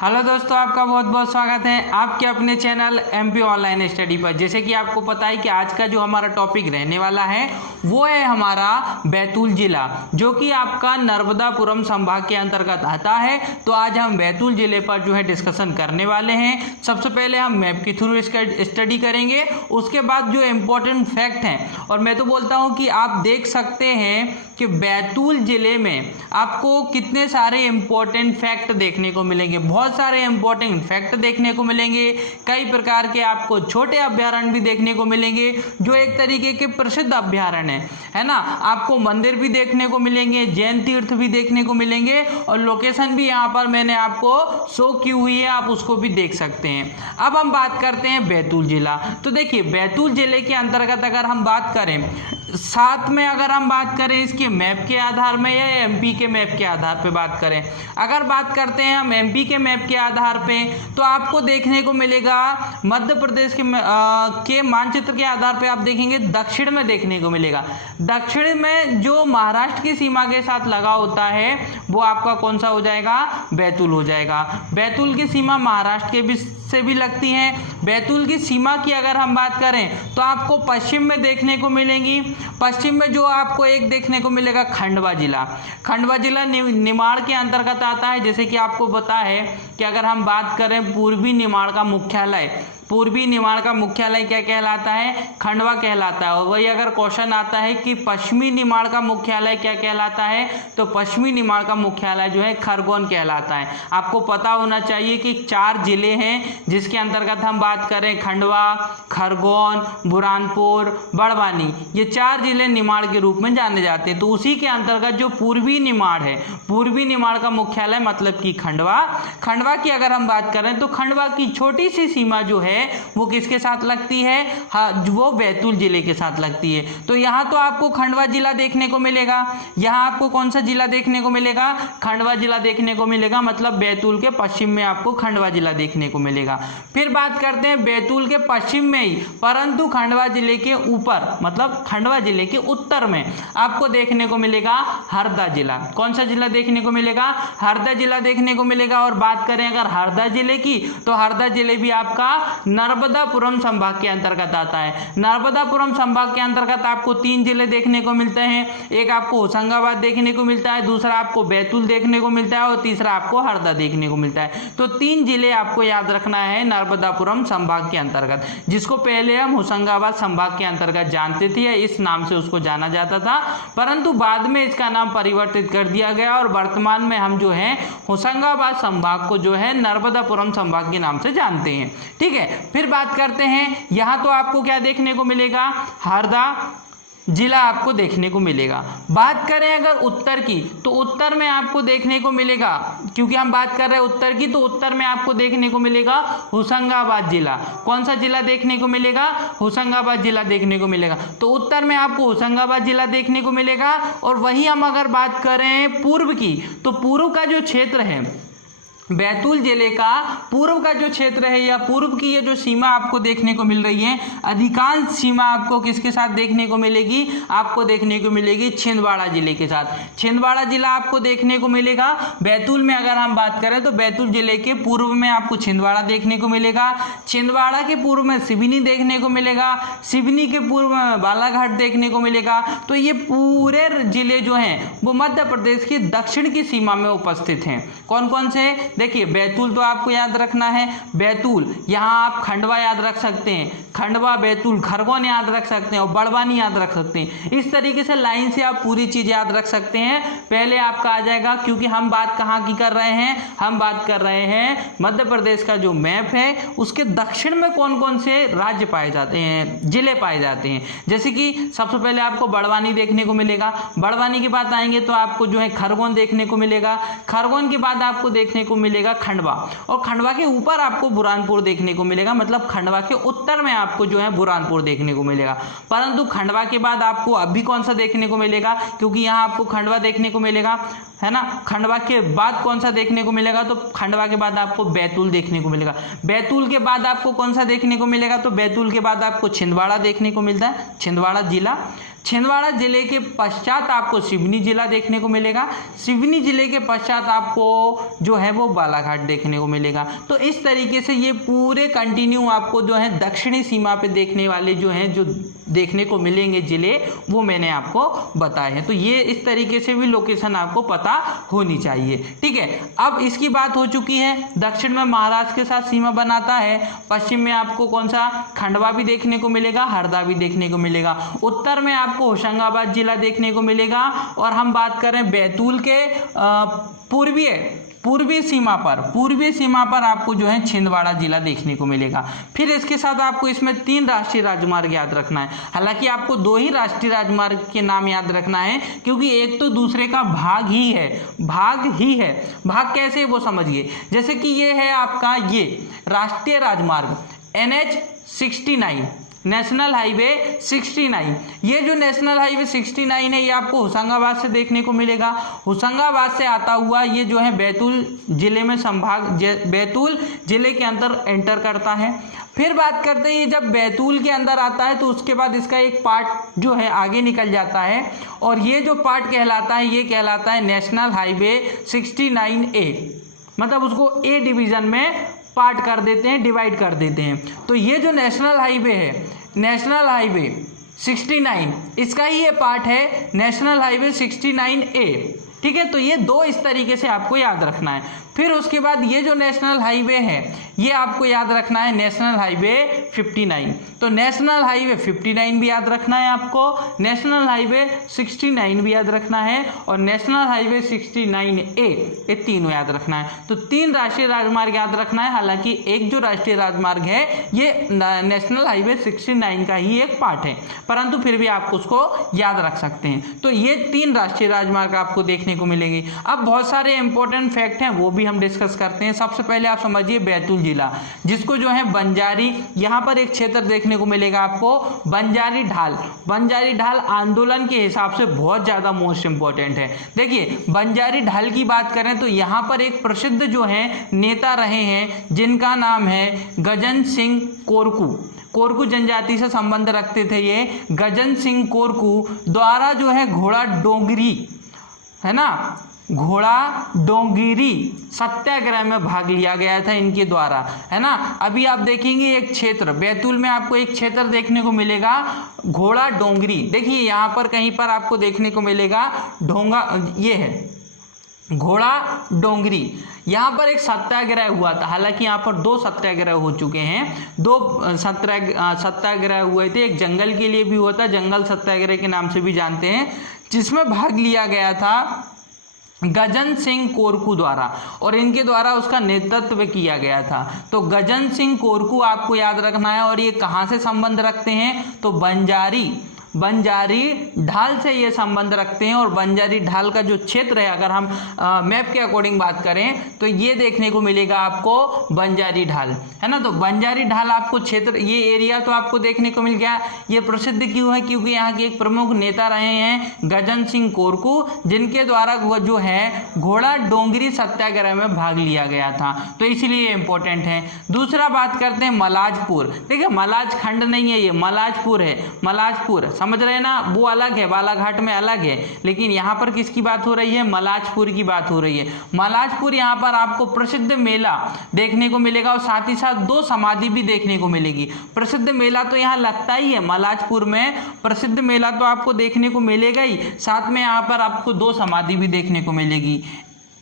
Hello दोस्तों, आपका बहुत बहुत स्वागत है आपके अपने चैनल एमपी ऑनलाइन स्टडी पर। जैसे कि आपको पता है कि आज का जो हमारा टॉपिक रहने वाला है वो है हमारा बैतूल जिला, जो कि आपका नर्मदापुरम संभाग के अंतर्गत आता है। तो आज हम बैतूल जिले पर जो है डिस्कशन करने वाले हैं। सबसे पहले हम मैप के थ्रू स्टडी करेंगे, उसके बाद जो इम्पोर्टेंट फैक्ट हैं। और मैं तो बोलता हूँ कि आप देख सकते हैं कि बैतूल जिले में आपको कितने सारे इम्पोर्टेंट फैक्ट देखने को मिलेंगे, बहुत सारे इंपॉर्टेंट फैक्ट देखने को मिलेंगे। कई प्रकार के आपको छोटे अभ्यारण्य भी देखने को मिलेंगे जो एक तरीके के प्रसिद्ध अभ्यारण्य है ना। आपको मंदिर भी देखने को मिलेंगे, जैन तीर्थ भी देखने को मिलेंगे, और लोकेशन भी यहाँ पर मैंने आपको शो की हुई है, आप उसको भी देख सकते हैं। अब हम बात करते हैं बैतूल जिला। तो देखिए, बैतूल जिले के अंतर्गत अगर हम बात करें, साथ में अगर हम बात करें इसके मैप के आधार में या एमपी के मैप के आधार पे बात करें, अगर बात करते हैं हम एमपी के मैप के आधार पे, तो आपको देखने को मिलेगा मध्य प्रदेश के मानचित्र के आधार पे आप देखेंगे दक्षिण में देखने को मिलेगा। दक्षिण में जो महाराष्ट्र की सीमा के साथ लगा होता है वो आपका कौन सा हो जाएगा? बैतूल हो जाएगा। बैतूल की सीमा महाराष्ट्र के भी से भी लगती है। बैतूल की सीमा की अगर हम बात करें तो आपको पश्चिम में देखने को मिलेंगी। पश्चिम में जो आपको एक देखने को मिलेगा खंडवा जिला। खंडवा जिला निमाड़ के अंतर्गत आता है। जैसे कि आपको पता है कि अगर हम बात करें पूर्वी निमाड़ का मुख्यालय, पूर्वी निमाड़ का मुख्यालय क्या कहलाता है? खंडवा कहलाता है। और वही अगर क्वेश्चन आता है कि पश्चिमी निमाड़ का मुख्यालय क्या कहलाता है, तो पश्चिमी निमाड़ का मुख्यालय जो है खरगोन कहलाता है। आपको पता होना चाहिए कि 4 जिले हैं जिसके अंतर्गत हम बात करें, खंडवा, खरगोन, बुरहानपुर, बड़वानी, ये 4 जिले निमाड़ के रूप में जाने जाते हैं। तो उसी के अंतर्गत जो पूर्वी निमाड़ है, पूर्वी निमाड़ का मुख्यालय मतलब कि खंडवा। खंडवा की अगर हम बात करें तो खंडवा की छोटी सी सीमा जो है वो किसके साथ लगती है? हाँ, वो बैतूल जिले के साथ लगती है। तो यहाँ तो आपको खंडवा जिला देखने को मिलेगा। यहाँ आपको कौन सा जिला देखने को मिलेगा? खंडवा जिला देखने को मिलेगा। मतलब बैतूल के पश्चिम में आपको खंडवा जिला देखने को मिलेगा। फिर बात करते हैं बैतूल के पश्चिम में ही, परंतु खंडवा जिले के ऊपर, मतलब खंडवा जिले के उत्तर में आपको देखने को मिलेगा हरदा जिला। कौन सा जिला देखने को मिलेगा? हरदा जिला देखने को मिलेगा। और बात करें अगर हरदा जिले की, तो हरदा जिले भी आपका नर्मदापुरम संभाग के अंतर्गत आता है। नर्मदापुरम संभाग के अंतर्गत आपको 3 जिले देखने को मिलते हैं। एक आपको होशंगाबाद देखने को मिलता है, दूसरा आपको बैतूल देखने को मिलता है, और तीसरा आपको हरदा देखने को मिलता है। तो 3 जिले आपको याद रखना है नर्मदापुरम संभाग के अंतर्गत, जिसको पहले हम होशंगाबाद संभाग के अंतर्गत जानते थे, या इस नाम से उसको जाना जाता था, परंतु बाद में इसका नाम परिवर्तित कर दिया गया और वर्तमान में हम जो है होशंगाबाद संभाग को जो है नर्मदापुरम संभाग के नाम से जानते हैं। ठीक है, फिर बात करते हैं, यहां तो आपको क्या देखने को मिलेगा? हरदा जिला आपको देखने को मिलेगा। बात करें अगर उत्तर की, तो उत्तर में आपको देखने को मिलेगा, क्योंकि हम बात कर रहे हैं उत्तर की, तो उत्तर में आपको देखने को मिलेगा होशंगाबाद जिला। कौन सा जिला देखने को मिलेगा? होशंगाबाद जिला देखने को मिलेगा। तो उत्तर में आपको होशंगाबाद जिला देखने को मिलेगा। और वहीं हम अगर बात करें पूर्व की, तो पूर्व का जो क्षेत्र है, बैतूल जिले का पूर्व का जो क्षेत्र है, या पूर्व की ये जो सीमा आपको देखने को मिल रही है, अधिकांश सीमा आपको किसके साथ देखने को मिलेगी? आपको देखने को मिलेगी छिंदवाड़ा जिले के साथ। छिंदवाड़ा जिला आपको देखने को मिलेगा। बैतूल में अगर हम बात करें तो बैतूल जिले के पूर्व में आपको छिंदवाड़ा देखने को मिलेगा। छिंदवाड़ा के पूर्व में सिवनी देखने को मिलेगा। सिवनी के पूर्व में बालाघाट देखने को मिलेगा। तो ये पूरे जिले जो हैं वो मध्य प्रदेश की दक्षिण की सीमा में उपस्थित हैं। कौन कौन से? देखिए, बैतूल तो आपको याद रखना है, बैतूल, यहाँ आप खंडवा याद रख सकते हैं, खंडवा, बैतूल, खरगोन याद रख सकते हैं, और बड़वानी याद रख सकते हैं। इस तरीके से लाइन से आप पूरी चीज याद रख सकते हैं। पहले आपका आ जाएगा, क्योंकि हम बात कहाँ की कर रहे हैं? हम बात कर रहे हैं मध्य प्रदेश का जो मैप है उसके दक्षिण में कौन कौन से राज्य पाए जाते हैं, जिले पाए जाते हैं। जैसे कि सबसे पहले आपको बड़वानी देखने को मिलेगा। बड़वानी के बाद आएंगे तो आपको जो है खरगोन देखने को मिलेगा। खरगोन के बाद आपको देखने को मिलेगा खंडवा, और खंडवा के ऊपर आपको बुरहानपुर देखने को मिलेगा। मतलब खंडवा के उत्तर में आपको जो है बुरहानपुर देखने को मिलेगा। परंतु खंडवा के बाद आपको अभी कौन सा देखने को मिलेगा? क्योंकि यहाँ आपको खंडवा देखने को मिलेगा, है ना। खंडवा के बाद कौन सा देखने को मिलेगा? तो खंडवा के बाद आपको बैतूल देखने को मिलेगा। बैतूल के बाद आपको कौन सा देखने को मिलेगा? तो बैतूल के बाद आपको छिंदवाड़ा देखने को मिलता है, छिंदवाड़ा जिला। छिंदवाड़ा जिले के पश्चात आपको सिवनी जिला देखने को मिलेगा। सिवनी जिले के पश्चात आपको जो है वो बालाघाट देखने को मिलेगा। तो इस तरीके से ये पूरे कंटिन्यू आपको जो है दक्षिणी सीमा पे देखने वाले जो हैं, जो देखने को मिलेंगे जिले, वो मैंने आपको बताए हैं। तो ये इस तरीके से भी लोकेशन आपको पता होनी चाहिए, ठीक है। अब इसकी बात हो चुकी है। दक्षिण में महाराष्ट्र के साथ सीमा बनाता है, पश्चिम में आपको कौन सा, खंडवा भी देखने को मिलेगा, हरदा भी देखने को मिलेगा, उत्तर में आपको होशंगाबाद जिला देखने को मिलेगा, और हम बात करें बैतूल के पूर्वी सीमा पर आपको जो है छिंदवाड़ा जिला देखने को मिलेगा। फिर इसके साथ आपको इसमें 3 राष्ट्रीय राजमार्ग याद रखना है। हालांकि आपको 2 ही राष्ट्रीय राजमार्ग के नाम याद रखना है, क्योंकि एक तो दूसरे का भाग ही है। भाग कैसे, वो समझिए। जैसे कि ये है आपका ये राष्ट्रीय राजमार्ग NH69, नेशनल हाईवे 69। ये जो नेशनल हाईवे 69 है, ये आपको होशंगाबाद से देखने को मिलेगा। होशंगाबाद से आता हुआ ये जो है बैतूल जिले में बैतूल जिले के अंदर एंटर करता है। फिर बात करते हैं, ये जब बैतूल के अंदर आता है तो उसके बाद इसका एक पार्ट जो है आगे निकल जाता है, और ये जो पार्ट कहलाता है, ये कहलाता है नेशनल हाईवे 69A। मतलब उसको ए डिवीजन में पार्ट कर देते हैं, डिवाइड कर देते हैं। तो ये जो नेशनल हाईवे है, नेशनल हाईवे 69, इसका ही ये पार्ट है नेशनल हाईवे 69A, ठीक है। तो ये 2 इस तरीके से आपको याद रखना है। फिर उसके बाद ये जो नेशनल हाईवे है, ये आपको याद रखना है नेशनल हाईवे 59। तो नेशनल हाईवे 59 भी याद रखना है आपको, नेशनल हाईवे 69 भी याद रखना है, और नेशनल हाईवे 69A, ये तीनों याद रखना है। तो 3 राष्ट्रीय राजमार्ग याद रखना है। हालांकि एक जो राष्ट्रीय राजमार्ग है, ये नेशनल हाईवे 69 का ही एक पार्ट है, परंतु फिर भी आप उसको याद रख सकते हैं। तो ये 3 राष्ट्रीय राजमार्ग आपको देखने को मिलेंगे। अब बहुत सारे इंपॉर्टेंट फैक्ट हैं, वो भी हम डिस्कस करते हैं। सबसे पहले आप समझिए बैतूल जिला, जिसको जो है बंजारी, यहाँ पर एक क्षेत्र देखने को मिलेगा आपको बंजारी ढाल आंदोलन के हिसाब से बहुत ज्यादा मोस्ट इंपॉर्टेंट है। देखिए बंजारी ढाल की बात करें तो यहाँ पर एक प्रसिद्ध जो है नेता रहे हैं, जिनका नाम है गजन सिंह कोरकू जनजाति से संबंध रखते थे। ये गजन सिंह कोरकू द्वारा जो है घोड़ा डोंगिरी सत्याग्रह में भाग लिया गया था इनके द्वारा, है ना। अभी आप देखेंगे एक क्षेत्र बैतूल में आपको एक क्षेत्र देखने को मिलेगा घोड़ा डोंगरी। देखिए यहाँ पर कहीं पर आपको देखने को मिलेगा ये है घोड़ा डोंगरी। यहाँ पर एक सत्याग्रह हुआ था। हालांकि यहाँ पर 2 सत्याग्रह हो चुके हैं, 2 सत्याग्रह हुए थे। एक जंगल के लिए भी हुआ था, जंगल सत्याग्रह के नाम से भी जानते हैं, जिसमें भाग लिया गया था गजन सिंह कोरकू द्वारा, और इनके द्वारा उसका नेतृत्व किया गया था। तो गजन सिंह कोरकू आपको याद रखना है। और ये कहाँ से संबंध रखते हैं, तो बंजारी ढाल से ये संबंध रखते हैं। और बंजारी ढाल का जो क्षेत्र है, अगर हम मैप के अकॉर्डिंग बात करें तो ये देखने को मिलेगा आपको बंजारी ढाल, है ना। तो बंजारी ढाल आपको क्षेत्र, ये एरिया तो आपको देखने को मिल गया। ये प्रसिद्ध क्यों है, क्योंकि यहाँ के एक प्रमुख नेता रहे हैं गजन सिंह कोरकू, जिनके द्वारा जो है घोड़ा डोंगरी सत्याग्रह में भाग लिया गया था, तो इसलिए इंपॉर्टेंट है। दूसरा बात करते हैं मलाजपुर। देखिए मलाज खंड नहीं है, ये मलाजपुर है। मलाजपुर समझ रहे हैं ना, वो अलग है, बालाघाट में अलग है, लेकिन यहाँ पर किसकी बात हो रही है, मलाजपुर की बात हो रही है। मलाजपुर यहाँ पर आपको प्रसिद्ध मेला देखने को मिलेगा, और साथ ही साथ 2 समाधि भी देखने को मिलेगी। प्रसिद्ध मेला तो यहाँ लगता ही है, मलाजपुर में प्रसिद्ध मेला तो आपको देखने को मिलेगा ही, साथ में यहाँ पर आपको 2 समाधि भी देखने को मिलेगी।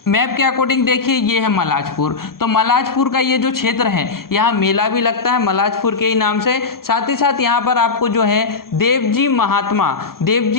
मैप के अकॉर्डिंग देखिए ये है मलाजपुर। तो मलाजपुर का ये जो क्षेत्र है, यहाँ मेला भी लगता है मलाजपुर के ही नाम से। साथ ही साथ यहाँ पर आपको जो है देवजी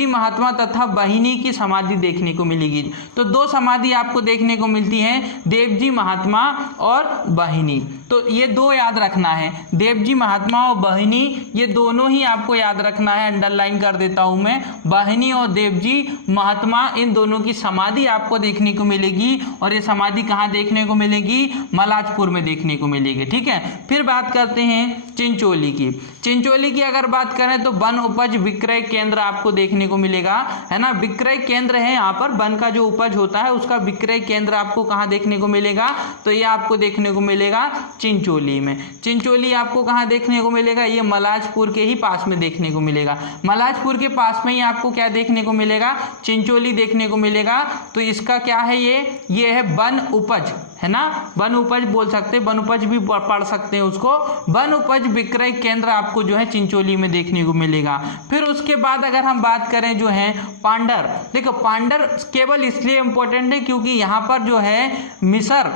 महात्मा तथा बहिनी की समाधि देखने को मिलेगी। तो 2 समाधि आपको देखने को मिलती हैं, देवजी महात्मा और बहिनी। तो ये 2 याद रखना है, देवजी महात्मा और बहिनी, ये दोनों ही आपको याद रखना है। अंडरलाइन कर देता हूं मैं, बहिनी और देवजी महात्मा, इन दोनों की समाधि आपको देखने को मिलेगी। और ये समाधि कहाँ देखने को मिलेगी, मलाजपुर में देखने को मिलेगी, ठीक है। फिर बात करते हैं चिंचोली की अगर बात करें तो वन उपज विक्रय केंद्र आपको देखने को मिलेगा, है ना। विक्रय केंद्र है यहाँ पर, वन का जो उपज होता है उसका विक्रय केंद्र आपको कहाँ देखने को मिलेगा, तो ये आपको देखने को मिलेगा चिंचोली में। चिंचोली आपको कहाँ देखने को मिलेगा? ये मलाजपुर के ही पास में देखने को मिलेगा। मलाजपुर के पास में ही आपको क्या देखने को मिलेगा? चिंचोली देखने को मिलेगा। तो इसका क्या है? ये है वन उपज, है ना, वन उपज बोल सकते हैं, वन उपज भी पढ़ सकते हैं उसको। वन उपज विक्रय केंद्र आपको जो है चिंचोली में देखने को मिलेगा। फिर उसके बाद अगर हम बात करें जो है पांडर, देखो पांडर केवल इसलिए इंपॉर्टेंट है क्योंकि यहाँ पर जो है मिसर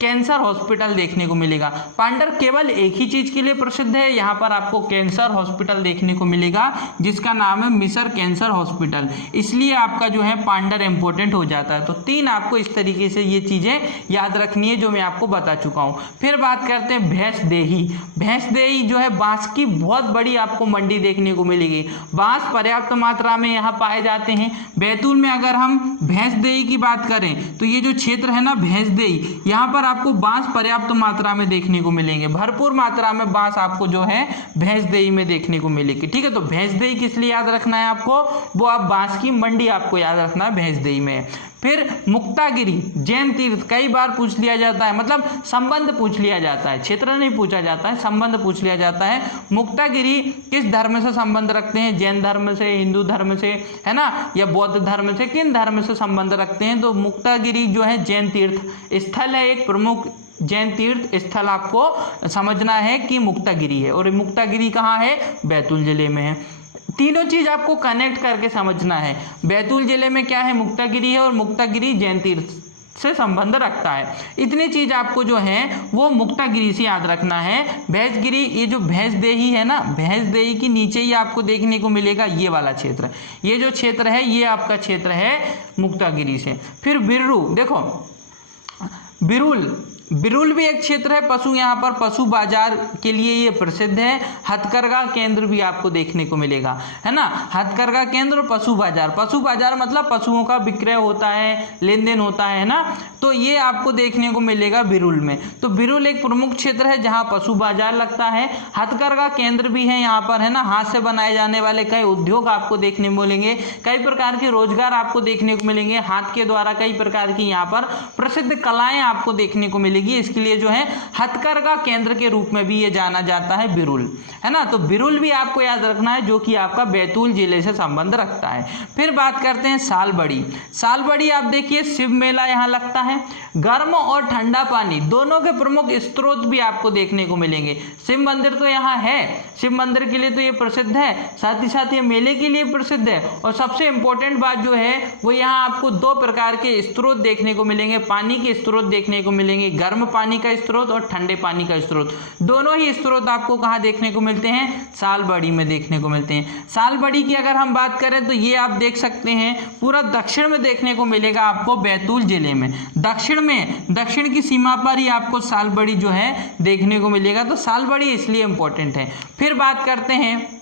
कैंसर हॉस्पिटल देखने को मिलेगा। पांडर केवल एक ही चीज के लिए प्रसिद्ध है, यहाँ पर आपको कैंसर हॉस्पिटल देखने को मिलेगा जिसका नाम है मिसर कैंसर हॉस्पिटल, इसलिए आपका जो है पांडर इंपॉर्टेंट हो जाता है। तो 3 आपको इस तरीके से ये चीजें याद रखनी है जो मैं आपको बता चुका हूँ। फिर बात करते हैं भैंसदेही। भैंसदेही जो है बांस की बहुत बड़ी आपको मंडी देखने को मिलेगी। बांस पर्याप्त मात्रा में यहाँ पाए जाते हैं। बैतूल में अगर हम भैंसदेही की बात करें तो ये जो क्षेत्र है ना भैंसदेही, यहाँ पर आपको बांस पर्याप्त मात्रा में देखने को मिलेंगे। भरपूर मात्रा में बांस आपको जो है भैंसदेही में देखने को मिलेगी। ठीक है, तो भैंसदेही किस लिए याद रखना है आपको? वो आप बांस की मंडी आपको याद रखना है भैंसदेही में। फिर मुक्तागिरी जैन तीर्थ कई बार पूछ लिया जाता है, मतलब संबंध पूछ लिया जाता है, क्षेत्र नहीं पूछा जाता है, संबंध पूछ लिया जाता है। मुक्तागिरी किस धर्म से संबंध रखते हैं? जैन धर्म से, हिंदू धर्म से, है ना, या बौद्ध धर्म से, किन धर्म से संबंध रखते हैं? तो मुक्तागिरी जो है जैन तीर्थ स्थल है, एक प्रमुख जैन तीर्थ स्थल आपको समझना है कि मुक्तागिरी है। और मुक्तागिरी कहाँ है? बैतूल जिले में है। तीनों चीज आपको कनेक्ट करके समझना है। बैतूल जिले में क्या है? मुक्तागिरी है, और मुक्तागिरी जैन तीर्थ से संबंध रखता है। इतनी चीज आपको जो है वो मुक्तागिरी से याद रखना है। भैंसगिरी, ये जो भैंसदेही है ना, भैंसदेही की नीचे ही आपको देखने को मिलेगा ये वाला क्षेत्र। ये जो क्षेत्र है ये आपका क्षेत्र है मुक्तागिरी से। फिर बिर्रू, देखो बिरुल भी एक क्षेत्र है। पशु, यहाँ पर पशु बाजार के लिए ये प्रसिद्ध है। हथकरघा केंद्र भी आपको देखने को मिलेगा, है ना, हथकरघा केंद्र और पशु बाजार। पशु बाजार मतलब पशुओं का विक्रय होता है, लेन देन होता है ना, तो ये आपको देखने को मिलेगा बिरुल में। तो बिरुल एक प्रमुख क्षेत्र है जहाँ पशु बाजार लगता है। हथकरघा केंद्र भी है यहाँ पर, है ना, हाथ से बनाए जाने वाले कई उद्योग आपको देखने को मिलेंगे, कई प्रकार के रोजगार आपको देखने को मिलेंगे। हाथ के द्वारा कई प्रकार की यहाँ पर प्रसिद्ध कलाएं आपको देखने को मिलेगी। इसके लिए जो है हथकरघा केंद्र के रूप में भी ये जाना जाता है बिरुल, है ना। तो बिरुल भी आपको याद रखना है जो कि आपका बैतूल जिले से संबंध रखता है। फिर बात करते हैं सालबड़ी। सालबड़ी आप देखिए शिव मेला यहाँ लगता है। गर्म और ठंडा पानी दोनों के प्रमुख स्रोत भी आपको देखने को मिलेंगे। शिव मंदिर तो यहाँ है, शिव मंदिर के लिए तो ये प्रसिद्ध है, साथ ही साथ ये मेले के लिए प्रसिद्ध है। और सबसे इंपॉर्टेंट बात जो है वो यहाँ आपको 2 प्रकार के स्रोत देखने को मिलेंगे, पानी के स्रोत देखने को मिलेंगे, गर्म पानी का स्रोत और ठंडे पानी का स्रोत। दोनों ही स्रोत आपको कहाँ देखने को मिलते हैं? सालबड़ी में देखने को मिलते हैं। सालबड़ी की अगर हम बात करें तो ये आप देख सकते हैं पूरा दक्षिण में देखने को मिलेगा आपको बैतूल जिले में। दक्षिण की सीमा पर ही आपको सालबड़ी जो है देखने को मिलेगा। तो सालबड़ी इसलिए इंपॉर्टेंट है। फिर बात करते हैं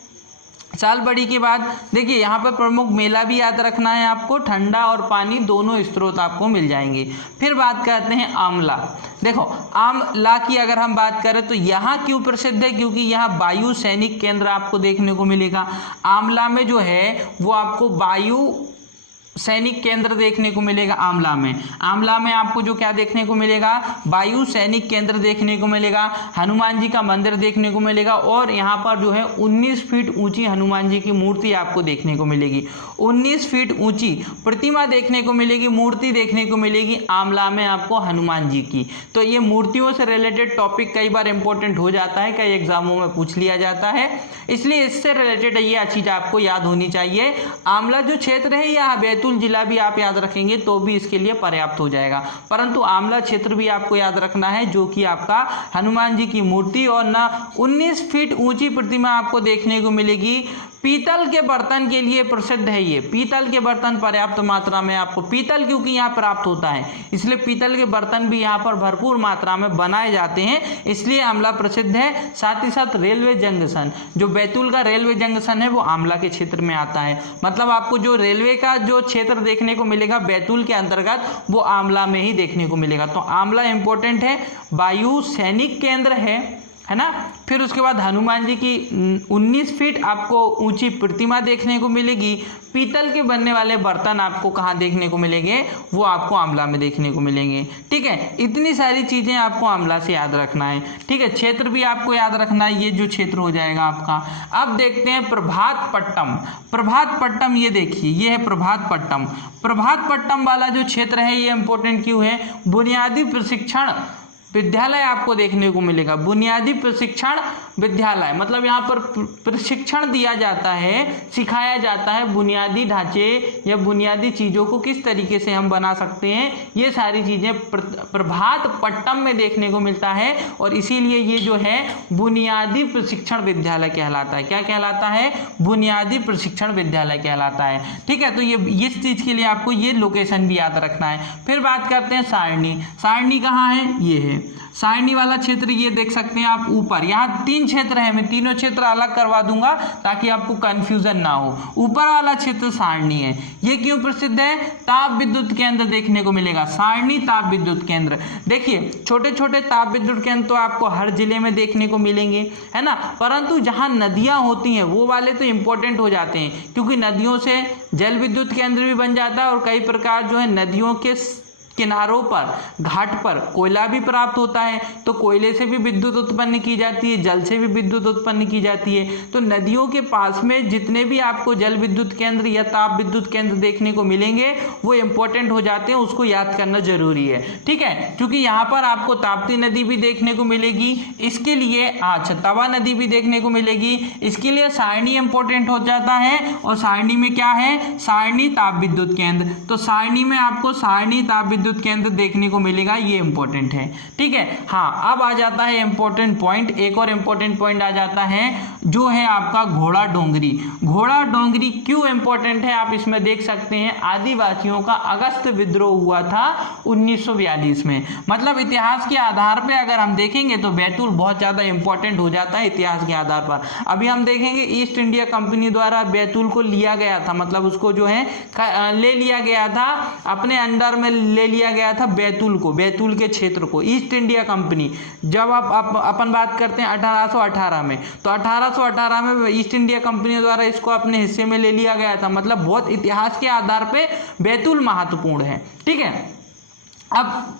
सालबड़ी के बाद, देखिए यहाँ पर प्रमुख मेला भी याद रखना है आपको, ठंडा और पानी दोनों स्रोत आपको मिल जाएंगे। फिर बात करते हैं आमला। देखो आमला की अगर हम बात करें तो यहाँ क्यों प्रसिद्ध है? क्योंकि यहाँ वायु सैनिक केंद्र आपको देखने को मिलेगा। आमला में जो है वो आपको वायु सैनिक केंद्र देखने को मिलेगा। आमला में आपको जो क्या देखने को मिलेगा? वायु सैनिक केंद्र देखने को मिलेगा। हनुमान जी का मंदिर देखने को मिलेगा और यहाँ पर जो है 19 फीट ऊंची हनुमान जी की मूर्ति आपको देखने को मिलेगी। 19 फीट ऊंची प्रतिमा देखने को मिलेगी, मूर्ति देखने को मिलेगी आमला में आपको हनुमान जी की। तो ये मूर्तियों से रिलेटेड टॉपिक कई बार इंपॉर्टेंट हो जाता है, कई एग्जामों में पूछ लिया जाता है, इसलिए इससे रिलेटेड ये चीज आपको याद होनी चाहिए। आमला जो क्षेत्र है या बैतूल जिला भी आप याद रखेंगे तो भी इसके लिए पर्याप्त हो जाएगा, परंतु आमला क्षेत्र भी आपको याद रखना है जो कि आपका हनुमान जी की मूर्ति और ना 19 फीट ऊंची प्रतिमा आपको देखने को मिलेगी। पीतल के बर्तन के लिए प्रसिद्ध है। ये पीतल के बर्तन पर्याप्त मात्रा में आपको, पीतल क्योंकि यहाँ प्राप्त होता है इसलिए पीतल के बर्तन भी यहाँ पर भरपूर मात्रा में बनाए जाते हैं, इसलिए आमला प्रसिद्ध है। साथ ही साथ रेलवे जंक्शन, जो बैतूल का रेलवे जंक्शन है वो आमला के क्षेत्र में आता है। मतलब आपको जो रेलवे का जो क्षेत्र देखने को मिलेगा बैतूल के अंतर्गत वो आमला में ही देखने को मिलेगा। तो आमला इंपॉर्टेंट है, वायु सैनिक केंद्र है, है ना। फिर उसके बाद हनुमान जी की 19 फीट आपको ऊंची प्रतिमा देखने को मिलेगी। पीतल के बनने वाले बर्तन आपको कहाँ देखने को मिलेंगे, वो आपको आमला में देखने को मिलेंगे। ठीक है, इतनी सारी चीज़ें आपको आमला से याद रखना है। ठीक है, क्षेत्र भी आपको याद रखना है, ये जो क्षेत्र हो जाएगा आपका। अब देखते हैं प्रभात पट्टम। प्रभात पट्टम ये देखिए, ये है प्रभात पट्टम। प्रभात पट्टम वाला जो क्षेत्र है ये इंपॉर्टेंट क्यों है, बुनियादी प्रशिक्षण विद्यालय आपको देखने को मिलेगा। बुनियादी प्रशिक्षण विद्यालय मतलब यहाँ पर प्रशिक्षण दिया जाता है, सिखाया जाता है बुनियादी ढांचे या बुनियादी चीज़ों को किस तरीके से हम बना सकते हैं, ये सारी चीज़ें प्रभात पट्टम में देखने को मिलता है। और इसीलिए ये जो है बुनियादी प्रशिक्षण विद्यालय कहलाता है। क्या कहलाता है, बुनियादी प्रशिक्षण विद्यालय कहलाता है। ठीक है, तो ये इस चीज़ के लिए आपको ये लोकेशन भी याद रखना है। फिर बात करते हैं सारणी। सारणी कहाँ है, ये है सारणी वाला क्षेत्र, ये देख सकते हैं आप ऊपर। यहाँ 3 क्षेत्र है, मैं तीनों क्षेत्र अलग करवा दूंगा ताकि आपको कंफ्यूजन ना हो। ऊपर वाला क्षेत्र सारणी है, ये क्यों प्रसिद्ध है, ताप विद्युत केंद्र देखने को मिलेगा। सारणी ताप विद्युत केंद्र, देखिए छोटे छोटे ताप विद्युत केंद्र तो आपको हर जिले में देखने को मिलेंगे, है ना। परंतु जहाँ नदियाँ होती हैं वो वाले तो इंपॉर्टेंट हो जाते हैं, क्योंकि नदियों से जल विद्युत केंद्र भी बन जाता है और कई प्रकार जो है नदियों के किनारों पर, घाट पर कोयला भी प्राप्त होता है, तो कोयले से भी विद्युत उत्पन्न की जाती है, जल से भी विद्युत उत्पन्न की जाती है। तो नदियों के पास में जितने भी आपको जल विद्युत केंद्र या ताप विद्युत केंद्र देखने को मिलेंगे वो इंपॉर्टेंट हो जाते हैं, उसको याद करना जरूरी है। ठीक है, क्योंकि यहाँ पर आपको ताप्ती नदी भी देखने को मिलेगी, इसके लिए अच्छा तवा नदी भी देखने को मिलेगी, इसके लिए सारणी इंपॉर्टेंट हो जाता है। और सारणी में क्या है, सारणी ताप विद्युत केंद्र, तो सारणी में आपको सारणी ताप विद्युत केंद्र देखने को मिलेगा, ये इंपॉर्टेंट है। ठीक है, हाँ अब आ जाता है इंपॉर्टेंट पॉइंट, एक और इंपॉर्टेंट पॉइंट आ जाता है जो है आपका घोड़ा डोंगरी। घोड़ा डोंगरी क्यों इंपॉर्टेंट है, आप इसमें देख सकते हैं आदिवासियों का अगस्त विद्रोह हुआ था 1942 में। मतलब इतिहास के आधार पर अगर हम देखेंगे तो बैतूल बहुत ज्यादा इंपॉर्टेंट हो जाता है इतिहास के आधार पर। अभी हम देखेंगे ईस्ट इंडिया कंपनी द्वारा बैतूल को लिया गया था, मतलब उसको जो है ले लिया गया था, अपने अंडर में ले लिया गया था बैतूल को, बैतूल के क्षेत्र को ईस्ट इंडिया कंपनी। जब आप अपन बात करते हैं 1818 में, तो 1818 में ईस्ट इंडिया कंपनी द्वारा इसको अपने हिस्से में ले लिया गया था। मतलब बहुत इतिहास के आधार पे बैतूल महत्वपूर्ण है। ठीक है, अब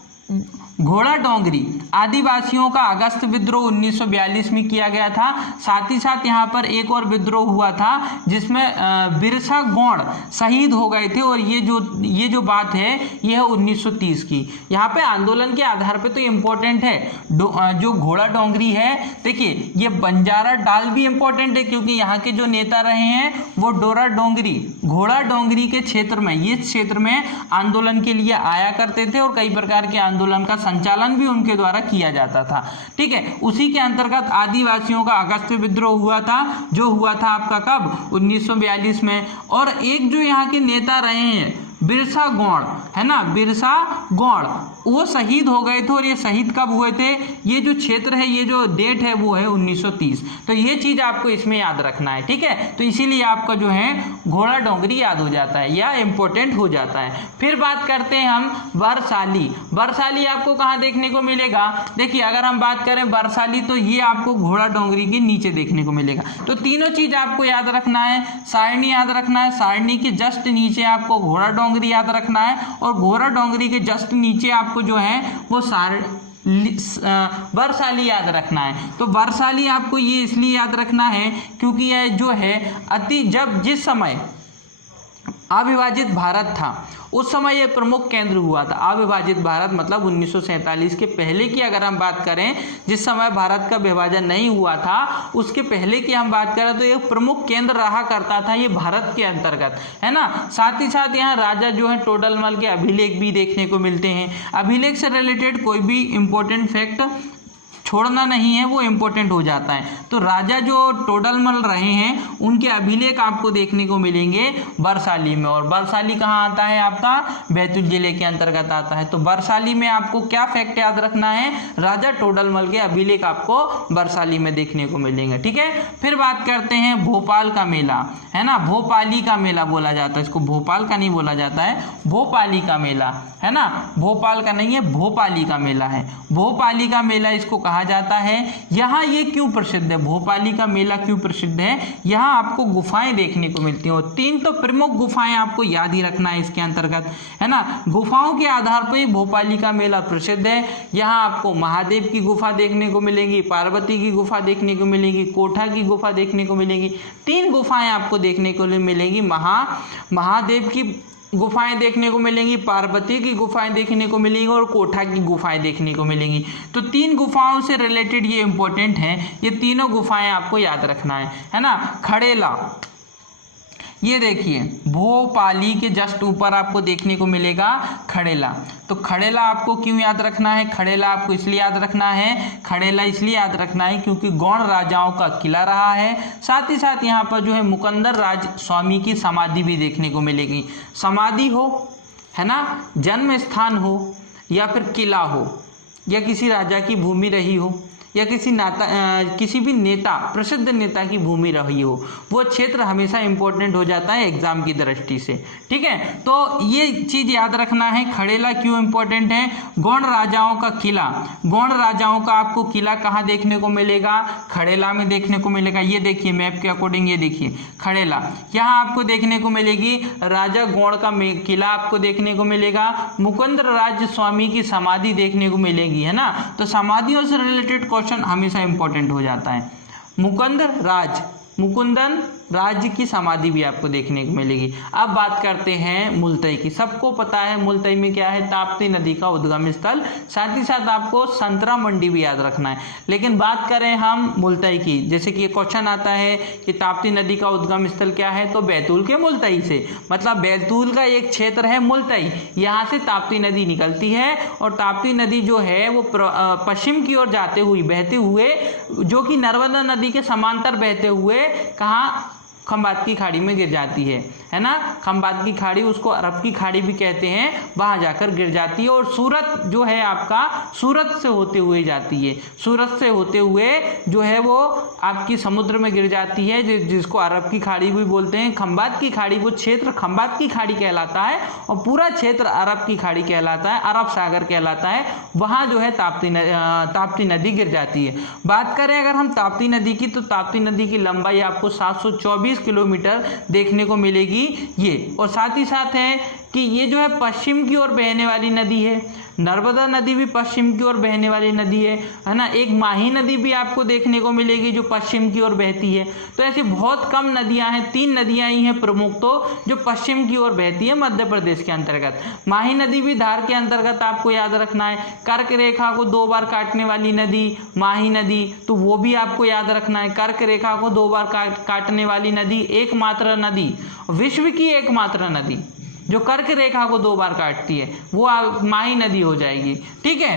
घोड़ा डोंगरी आदिवासियों का अगस्त विद्रोह 1942 में किया गया था। साथ ही साथ यहाँ पर एक और विद्रोह हुआ था जिसमें बिरसा गौड़ शहीद हो गए थे, और ये जो बात है ये है 1930 की। यहाँ पे आंदोलन के आधार पे तो इम्पोर्टेंट है जो घोड़ा डोंगरी है। देखिए ये बंजारा डाल भी इम्पोर्टेंट है, क्योंकि यहाँ के जो नेता रहे हैं वो डोरा डोंगरी, घोड़ा डोंगरी के क्षेत्र में, ये क्षेत्र में आंदोलन के लिए आया करते थे और कई प्रकार के आंदोलन का संचालन भी उनके द्वारा किया जाता था। ठीक है, उसी के अंतर्गत आदिवासियों का अगस्त विद्रोह हुआ था, जो हुआ था आपका कब 1942 में। और एक जो यहाँ के नेता रहे हैं बिरसा गौड़, है ना, बिरसा गौड़, वो शहीद हो गए थे। और ये शहीद कब हुए थे, ये जो क्षेत्र है, ये जो डेट है वो है 1930। तो ये चीज आपको इसमें याद रखना है। ठीक है, तो इसीलिए आपका जो है घोड़ा डोंगरी याद हो जाता है या इंपॉर्टेंट हो जाता है। फिर बात करते हैं हम बरसाली। बरसाली आपको कहाँ देखने को मिलेगा, देखिए अगर हम बात करें बरसाली तो ये आपको घोड़ा डोंगरी के नीचे देखने को मिलेगा। तो तीनों चीज आपको याद रखना है, सारणी याद रखना है, सारणी के जस्ट नीचे आपको घोड़ा डोंगरी याद रखना है, और घोड़ा डोंगरी के जस्ट नीचे आपको जो है वो बरसाली याद रखना है। तो बरसाली आपको ये इसलिए याद रखना है क्योंकि यह जो है जिस समय अविभाजित भारत था उस समय यह प्रमुख केंद्र हुआ था। अविभाजित भारत मतलब 1947 के पहले की अगर हम बात करें, जिस समय भारत का विभाजन नहीं हुआ था उसके पहले की हम बात करें तो यह प्रमुख केंद्र रहा करता था, ये भारत के अंतर्गत, है ना। साथ ही साथ यहाँ राजा जो है टोडरमल के अभिलेख भी देखने को मिलते हैं। अभिलेख से रिलेटेड कोई भी इंपॉर्टेंट फैक्ट छोड़ना नहीं है, वो इंपॉर्टेंट हो जाता है। तो राजा जो टोडरमल रहे हैं उनके अभिलेख आपको देखने को मिलेंगे बरसाली में। और बरसाली कहाँ आता है, आपका बैतूल जिले के अंतर्गत आता है। तो बरसाली में आपको क्या फैक्ट याद रखना है, राजा टोडरमल के अभिलेख आपको बरसाली में देखने को मिलेंगे। ठीक है, फिर बात करते हैं भोपाल का मेला, है ना, भोपाली का मेला बोला जाता है इसको, भोपाल का नहीं बोला जाता है, भोपाली का मेला, है ना, भोपाल का नहीं है, भोपाली का मेला है। भोपाली का मेला इसको कहा कहा जाता है। यहाँ ये क्यों प्रसिद्ध है, भोपाली का मेला क्यों प्रसिद्ध है, यहाँ आपको गुफाएं देखने को मिलती हैं। और 3 तो प्रमुख गुफाएं आपको याद ही रखना है इसके अंतर्गत, है ना। गुफाओं के आधार पर ही भोपाली का मेला प्रसिद्ध है। यहाँ आपको महादेव की गुफा देखने को मिलेगी, पार्वती की गुफा देखने को मिलेगी, कोठा की गुफा देखने को मिलेगी। 3 गुफाएं आपको देखने को मिलेगी, महादेव की गुफाएं देखने को मिलेंगी, पार्वती की गुफाएं देखने को मिलेंगी और कोठा की गुफाएं देखने को मिलेंगी। तो 3 गुफाओं से रिलेटेड ये इंपॉर्टेंट है, ये तीनों गुफाएं आपको याद रखना है ना। खड़ेला, ये देखिए भोपाली के जस्ट ऊपर आपको देखने को मिलेगा खड़ेला। तो खड़ेला आपको क्यों याद रखना है, खड़ेला आपको इसलिए याद रखना है, खड़ेला इसलिए याद रखना है क्योंकि गौड़ राजाओं का किला रहा है। साथ ही साथ यहाँ पर जो है मुकंदर राज स्वामी की समाधि भी देखने को मिलेगी। समाधि हो, है ना, जन्म स्थान हो या फिर किला हो या किसी राजा की भूमि रही हो या किसी भी नेता, प्रसिद्ध नेता की भूमि रही हो, वो क्षेत्र हमेशा इंपॉर्टेंट हो जाता है एग्जाम की दृष्टि से। ठीक है, तो ये चीज़ याद रखना है। खड़ेला क्यों इंपॉर्टेंट है, गौड़ राजाओं का किला, गौड़ राजाओं का आपको किला कहाँ देखने को मिलेगा, खड़ेला में देखने को मिलेगा। ये देखिए मैप के अकॉर्डिंग, ये देखिए खड़ेला, यहाँ आपको देखने को मिलेगी राजा गौड़ का किला आपको देखने को मिलेगा, मुकुंदर राज स्वामी की समाधि देखने को मिलेगी, है ना। तो समाधियों से रिलेटेड हमेशा इंपॉर्टेंट हो जाता है। मुकुंदन राज्य की समाधि भी आपको देखने को मिलेगी। अब बात करते हैं मुलतई की। सबको पता है मुलतई में क्या है, ताप्ती नदी का उद्गम स्थल। साथ ही साथ आपको संतरा मंडी भी याद रखना है। लेकिन बात करें हम मुलतई की, जैसे कि ये क्वेश्चन आता है कि ताप्ती नदी का उद्गम स्थल क्या है, तो बैतूल के मुलतई से, मतलब बैतूल का एक क्षेत्र है मुलतई, यहाँ से ताप्ती नदी निकलती है। और ताप्ती नदी जो है वो पश्चिम की ओर जाते हुए, बहते हुए, जो कि नर्मदा नदी के समांतर बहते हुए कहाँ, खंबात की खाड़ी में गिर जाती है ना। खंबात की खाड़ी, उसको अरब की खाड़ी भी कहते हैं, वहां जाकर गिर जाती है। और सूरत जो है आपका, सूरत से होते हुए जाती है, सूरत से होते हुए जो है वो आपकी समुद्र में गिर जाती है, जिसको अरब की खाड़ी भी बोलते हैं। खंबात की खाड़ी, वो क्षेत्र खंबात की खाड़ी कहलाता है और पूरा क्षेत्र अरब की खाड़ी कहलाता है, अरब सागर कहलाता है। वहां जो है ताप्ती नदी गिर जाती है। बात करें अगर हम ताप्ती नदी की, तो ताप्ती नदी की लंबाई आपको 724 किलोमीटर देखने को मिलेगी ये। और साथ ही साथ है कि ये जो है पश्चिम की ओर बहने वाली नदी है। नर्मदा नदी भी पश्चिम की ओर बहने वाली नदी है ना। एक माही नदी भी आपको देखने को मिलेगी जो पश्चिम की ओर बहती है। तो ऐसी बहुत कम नदियां हैं, 3 नदियां ही हैं प्रमुख, तो जो पश्चिम की ओर बहती है मध्य प्रदेश के अंतर्गत। माही नदी भी धार के अंतर्गत आपको याद रखना है। कर्क रेखा को 2 बार काटने वाली नदी माही नदी, तो वो भी आपको याद रखना है। कर्क रेखा को 2 बार काटने वाली नदी, एकमात्र नदी, विश्व की एकमात्र नदी जो कर्क रेखा को 2 बार काटती है, वो माही नदी हो जाएगी। ठीक है,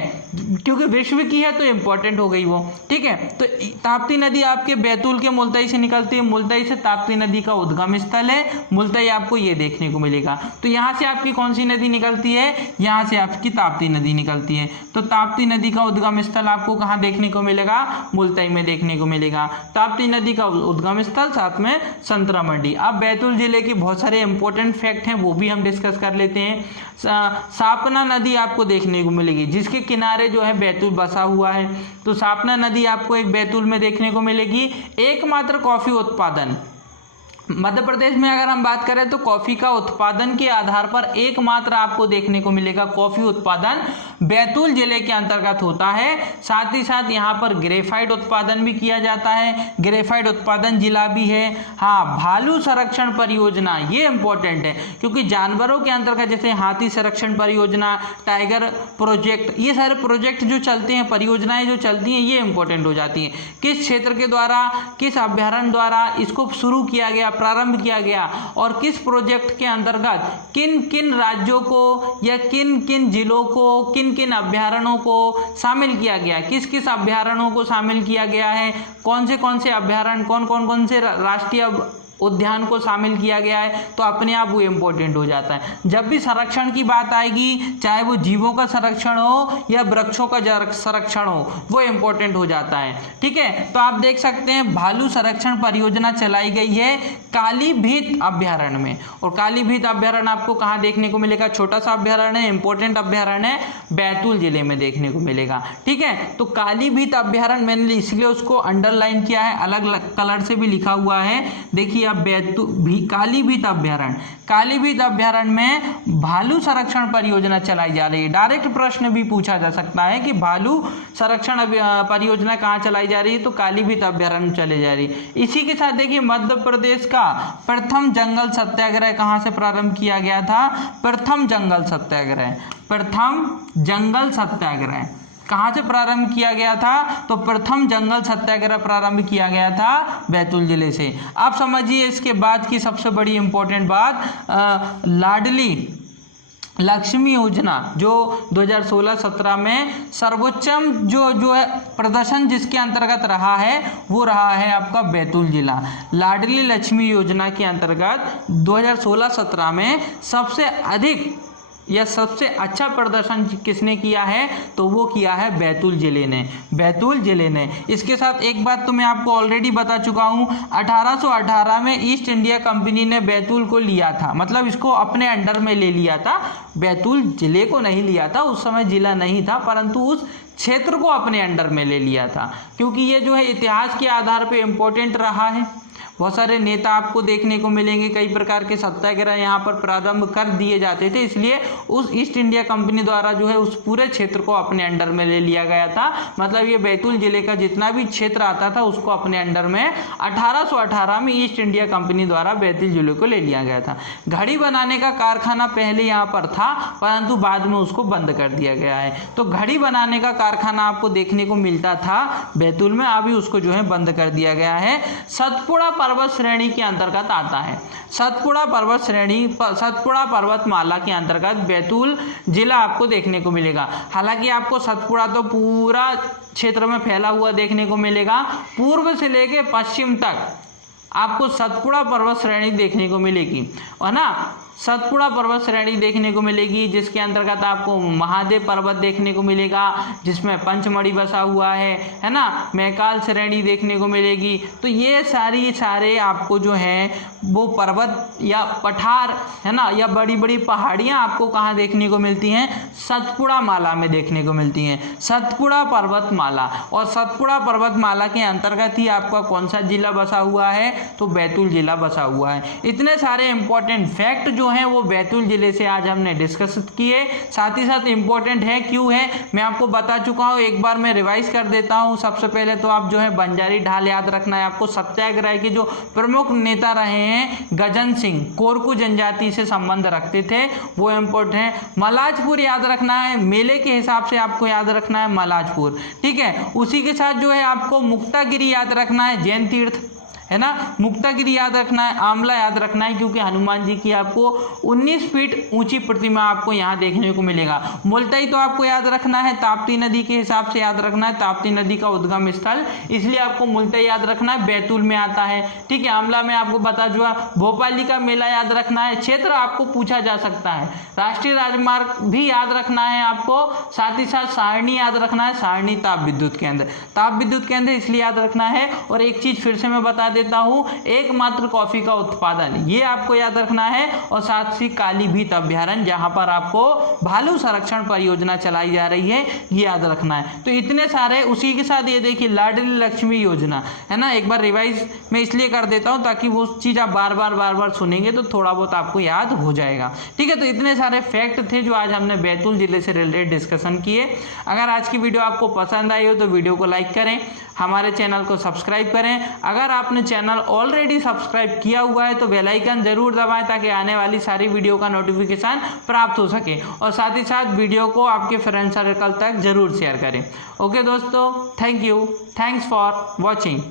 क्योंकि विश्व की है तो इंपॉर्टेंट हो गई वो। ठीक है, तो ताप्ती नदी आपके बैतूल के मुलतई से निकलती है। मुलतई से ताप्ती नदी का उद्गम स्थल है मुलतई, आपको ये देखने को मिलेगा। तो यहाँ से आपकी कौन सी नदी निकलती है, यहाँ से आपकी ताप्ती नदी निकलती है। तो ताप्ती नदी का उद्गम स्थल आपको कहाँ देखने को मिलेगा, मुलतई में देखने को मिलेगा। ताप्ती नदी का उद्गम स्थल, साथ में संतरा मंडी। अब बैतूल जिले के बहुत सारे इंपॉर्टेंट फैक्ट हैं, वो भी हम डिस्कस कर लेते हैं। सापना नदी आपको देखने को मिलेगी, जिसके किनारे जो है बैतूल बसा हुआ है। तो सापना नदी आपको एक बैतूल में देखने को मिलेगी। एकमात्र कॉफी उत्पादन मध्य प्रदेश में अगर हम बात करें तो कॉफी का उत्पादन के आधार पर एकमात्र आपको देखने को मिलेगा कॉफी उत्पादन बैतूल जिले के अंतर्गत होता है। साथ ही साथ यहाँ पर ग्रेफाइट उत्पादन भी किया जाता है, ग्रेफाइट उत्पादन जिला भी है। हाँ, भालू संरक्षण परियोजना, ये इंपॉर्टेंट है क्योंकि जानवरों के अंतर्गत जैसे हाथी संरक्षण परियोजना, टाइगर प्रोजेक्ट, ये सारे प्रोजेक्ट जो चलते हैं, परियोजनाएं जो चलती हैं, ये इंपॉर्टेंट हो जाती हैं। किस क्षेत्र के द्वारा, किस अभ्यारण्य द्वारा इसको शुरू किया गया, प्रारंभ किया गया, और किस प्रोजेक्ट के अंतर्गत किन किन राज्यों को या किन किन जिलों को, किन किन अभ्यारण्यों को शामिल किया गया, किस किस अभ्यारण्यों को शामिल किया गया है, कौन से अभ्यारण्य, कौन से राष्ट्रीय उद्यान को शामिल किया गया है, तो अपने आप वो इम्पोर्टेंट हो जाता है। जब भी संरक्षण की बात आएगी, चाहे वो जीवों का संरक्षण हो या वृक्षों का संरक्षण हो, वो इम्पोर्टेंट हो जाता है। ठीक है, तो आप देख सकते हैं भालू संरक्षण परियोजना चलाई गई है कालीभीत अभ्यारण्य में। और कालीभीत अभ्यारण्य आपको कहाँ देखने को मिलेगा? छोटा सा अभ्यारण्य है, इंपॉर्टेंट अभ्यारण्य है, बैतूल जिले में देखने को मिलेगा। ठीक है, तो कालीभीत अभ्यारण्य मैंने इसलिए उसको अंडरलाइन किया है, अलग कलर से भी लिखा हुआ है। देखिए अब कालीभीत अभ्यारण्य में भालू संरक्षण परियोजना चलाई जा रही है। डायरेक्ट प्रश्न भी पूछा जा सकता है कि भालू संरक्षण परियोजना कहाँ चलाई जा रही है, तो कालीभीत अभ्यारण्य चले जा रही है। इसी के साथ देखिए मध्य प्रदेश का प्रथम जंगल सत्याग्रह कहाँ से प्रारंभ किया गया था? प्रथम जंगल सत्याग्रह कहाँ से प्रारंभ किया गया था? तो प्रथम जंगल सत्याग्रह प्रारंभ किया गया था बैतूल जिले से। आप समझिए इसके बाद की सबसे बड़ी इंपॉर्टेंट बात, लाडली लक्ष्मी योजना जो 2016-17 में सर्वोच्चम जो है प्रदर्शन जिसके अंतर्गत रहा है वो रहा है आपका बैतूल जिला। लाडली लक्ष्मी योजना के अंतर्गत 2016-17 में सबसे अधिक या सबसे अच्छा प्रदर्शन किसने किया है? तो वो किया है बैतूल जिले ने। इसके साथ एक बात तो मैं आपको ऑलरेडी बता चुका हूँ, 1818 में ईस्ट इंडिया कंपनी ने बैतूल को लिया था, मतलब इसको अपने अंडर में ले लिया था। बैतूल जिले को नहीं लिया था, उस समय जिला नहीं था, परंतु उस क्षेत्र को अपने अंडर में ले लिया था, क्योंकि ये जो है इतिहास के आधार पर इम्पोर्टेंट रहा है। बहुत सारे नेता आपको देखने को मिलेंगे, कई प्रकार के सत्याग्रह यहाँ पर प्रारंभ कर दिए जाते थे, इसलिए उस ईस्ट इंडिया कंपनी द्वारा जो है उस पूरे क्षेत्र को अपने अंडर में ले लिया गया था। मतलब ये बैतूल जिले का जितना भी क्षेत्र आता था उसको अपने अंडर में 1818 में ईस्ट इंडिया कंपनी द्वारा बैतूल जिले को ले लिया गया था। घड़ी बनाने का कारखाना पहले यहाँ पर था, परंतु बाद में उसको बंद कर दिया गया है। तो घड़ी बनाने का कारखाना आपको देखने को मिलता था बैतूल में, अभी उसको जो है बंद कर दिया गया है। सतपुड़ा पर्वत श्रेणी के अंतर्गत आता है। सतपुड़ा पर्वतमाला के अंतर्गत बैतूल जिला आपको देखने को मिलेगा। हालांकि आपको सतपुड़ा तो पूरा क्षेत्र में फैला हुआ देखने को मिलेगा, पूर्व से लेके पश्चिम तक आपको सतपुड़ा पर्वत श्रेणी देखने को मिलेगी, है ना। सतपुड़ा पर्वत श्रेणी देखने को मिलेगी, जिसके अंतर्गत आपको महादेव पर्वत देखने को मिलेगा, जिसमें पंचमढ़ी बसा हुआ है ना। मैकाल श्रेणी देखने को मिलेगी। तो ये सारे आपको जो है वो पर्वत या पठार, है ना, या बड़ी बड़ी पहाड़ियाँ आपको कहाँ देखने को मिलती हैं? सतपुड़ा माला में देखने को मिलती हैं, सतपुड़ा पर्वतमाला। और सतपुड़ा पर्वतमाला के अंतर्गत ही आपका कौन सा जिला बसा हुआ है? तो बैतूल जिला बसा हुआ है। इतने सारे इंपॉर्टेंट फैक्ट जो हैं वो बैतूल जिले से आज हमने डिस्कस किए। साथ ही साथ इंपॉर्टेंट है क्यों है मैं आपको बता चुका हूँ, एक बार मैं रिवाइज कर देता हूँ। सबसे पहले तो आप जो है बंजारी ढाल याद रखना है आपको। सत्याग्रह के जो प्रमुख नेता रहे हैं गजन सिंह, कोरकू जनजाति से संबंध रखते थे, वो इंपॉर्टेंट है। मलाजपुर याद रखना है, मेले के हिसाब से आपको याद रखना है मलाजपुर, ठीक है। उसी के साथ जो है आपको मुक्तागिरी याद रखना है, जैन तीर्थ, है ना। मुक्तागिरी याद रखना है, आमला याद रखना है, क्योंकि हनुमान जी की आपको 19 फीट ऊंची प्रतिमा आपको यहाँ देखने को मिलेगा। मुलताई तो आपको याद रखना है, ताप्ती नदी के हिसाब से याद रखना है, ताप्ती नदी का उद्गम स्थल, इसलिए आपको मुलताई याद रखना है, बैतूल में आता है, ठीक है। आमला में आपको बता चुका। भोपाली का मेला याद रखना है, क्षेत्र आपको पूछा जा सकता है। राष्ट्रीय राजमार्ग भी याद रखना है आपको, साथ ही साथ सारणी याद रखना है, सारणी ताप विद्युत केंद्र इसलिए याद रखना है। और एक चीज फिर से मैं बता देता हूं, एकमात्र कॉफी का उत्पादन, ये आपको याद रखना है। और साथ ही कालीभीत अभ्यारण्य जहां पर आपको भालू संरक्षण परियोजना चलाई जा रही है, ये याद रखना है। तो इतने सारे, उसी के साथ ये देखिए लाडली लक्ष्मी योजना, है ना। एक बार रिवाइज मैं इसलिए कर देता हूं ताकि वो चीज आप बार बार सुनेंगे तो थोड़ा बहुत आपको याद हो जाएगा, ठीक है। तो इतने सारे फैक्ट थे जो आज हमने बैतूल जिले से रिलेटेड डिस्कशन किए। अगर आज की वीडियो आपको पसंद आई हो तो वीडियो को लाइक करें, हमारे चैनल को सब्सक्राइब करें। अगर आपने चैनल ऑलरेडी सब्सक्राइब किया हुआ है तो बेल आइकन जरूर दबाएं ताकि आने वाली सारी वीडियो का नोटिफिकेशन प्राप्त हो सके। और साथ ही साथ वीडियो को आपके फ्रेंड सर्कल तक जरूर शेयर करें। ओके दोस्तों, thank you, thanks for watching.